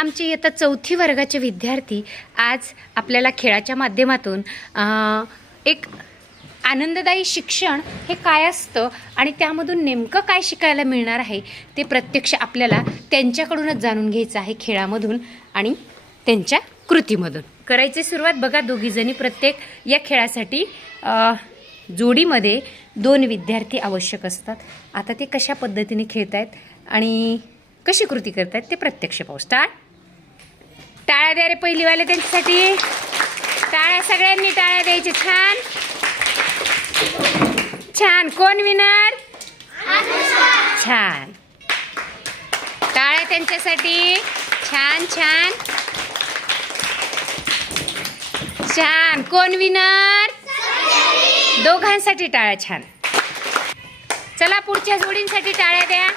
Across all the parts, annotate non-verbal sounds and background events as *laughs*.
आमचे इयत्ता चौथी वर्गाचे विद्यार्थी आज आपल्याला खेळाच्या माध्यमातून एक आनंददायी शिक्षण हे काय असतं आणि त्यामधून नेमकं काय शिकायला मिळणार आहे ते प्रत्यक्ष आपल्याला त्यांच्याकडूनच जाणून घ्यायचं आहे खेळामधून आणि त्यांच्या कृतीमधून. करायची सुरुवात बघा दोघीजणी प्रत्येक या खेळासाठी जोडीमध्ये दोन विद्यार्थी आवश्यक असतात. आता ते कशा पद्धतीने खेळत आहेत आणि कशी कृती करत आहेत ते प्रत्यक्ष पाहू. स्टार्ट टाळ्या द्या रे पहिलीवाले त्यांच्यासाठी. टाळ्या सगळ्यांनी टाळ्या द्यायचे. छान. छान. कोण विनर छान. टाळ्या त्यांच्यासाठी. छान छान. छान. कोण विनर दोघांसाठी टाळ्या छान. चला पुढच्या जोडींसाठी टाळ्या द्या.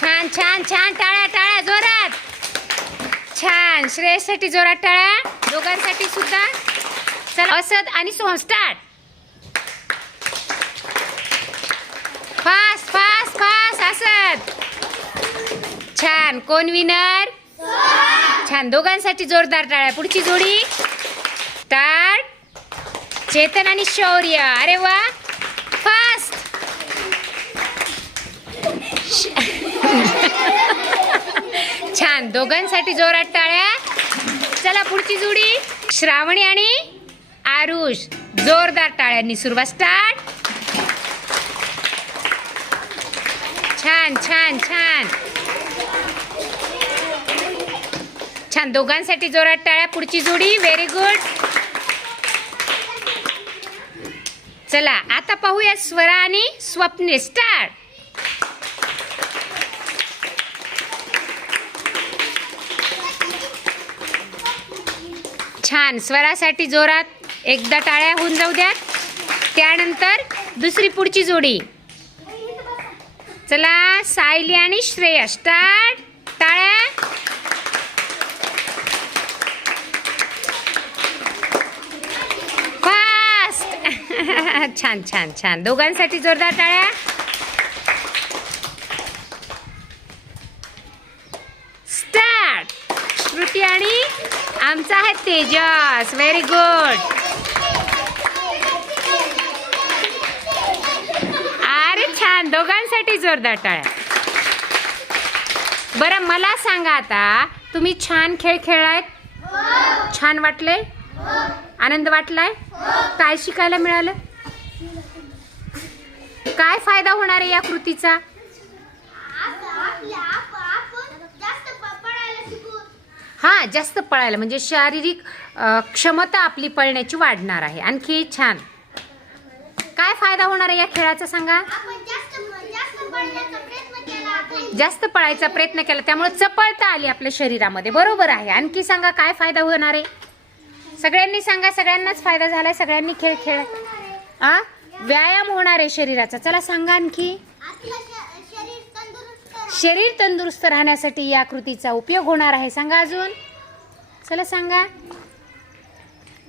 छान छान छान. टाळ्या छान. श्रेयसाठी जोरात टाळ्या दोघांसाठी सुद्धा. चला असद आणि Soham start fast fast fast असत. छान. कोण विनर छान. दोघांसाठी जोरदार टाळ्या पुढची जोडी. स्टार्ट चेतन आणि शौर्य. अरे वा. फास्ट छान. दोघांसाठी जोरात टाळ्या. चला पुढची जोडी. श्रावणी आणि आरुष. जोरदार टाळ्यांनी सुरुवात स्टार्ट छान छान छान. छान दोघांसाठी जोरात टाळ्या. पुढची जोडी. व्हेरी गुड चला आता पाहूया स्वरा आणि स्वप्ने. स्टार्ट छान. स्वरासाठी जोरात एकदा टाळ्या होऊन जाऊ द्यात. त्यानंतर दुसरी पुढची जोडी. चला सायली आणि श्रेया स्टार्ट. टाळ्या. फास्ट. *laughs* छान छान छान. दोघांसाठी जोरदार टाळ्या. स्टार्ट. श्रुती आणि आमचा आहे तेजस. व्हेरी गुड अरे छान. दोघांसाठी जोरदार टाळ्या. बरं मला सांगा आता तुम्ही छान खेळ खेळलायत छान वाटले आनंद वाटलाय? काय शिकायला मिळालं? काय फायदा होणार आहे या कृतीचा? हा जास्त पळायला. म्हणजे शारीरिक क्षमता आपली पळण्याची वाढणार आहे. आणखी छान. काय फायदा होणार आहे या खेळाचा सांगा? जास्त पळायचा प्रयत्न केला त्यामुळे चपळता आली आपल्या शरीरामध्ये. बरोबर आहे. आणखी सांगा काय फायदा होणार आहे? सगळ्यांनी सांगा सगळ्यांनाच फायदा झालाय सगळ्यांनी खेळ खेळ. आ? व्यायाम होणार आहे शरीराचा. चला सांगा आणखी. शरीर तंदुरुस्त राहण्यासाठी या कृतीचा उपयोग होणार आहे. सांगा अजून. चला सांगा.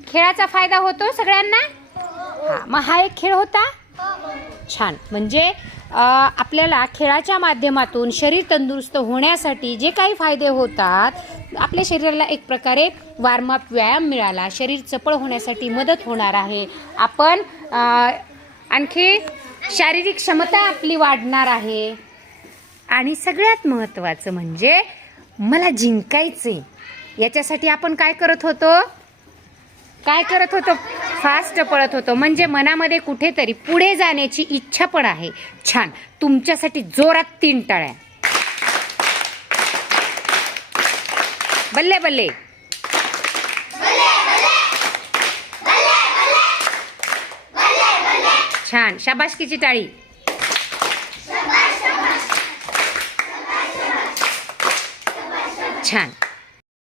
खेळाचा फायदा होतो सगळ्यांना? हा मग हा एक खेळ होता? छान. म्हणजे आपल्याला खेळाच्या माध्यमातून शरीर तंदुरुस्त होण्यासाठी जे काही फायदे होतात आपल्या शरीराला एक प्रकारे वार्मअप व्यायाम मिळाला. शरीर चपळ होण्यासाठी मदत होणार आहे. आपण आणखी शारीरिक क्षमता आपली वाढणार आहे. आणि सगळ्यात महत्त्वाचं म्हणजे मला जिंकायचे याच्यासाठी आपण काय करत होतो? काय करत होतो? फास्ट पळत होतो. म्हणजे मनामध्ये कुठेतरी पुढे जाण्याची इच्छा पण आहे. छान. तुमच्यासाठी जोरात तीन टाळ्या. बल्ले बल्ले. छान. शाबाशकीची टाळी. छान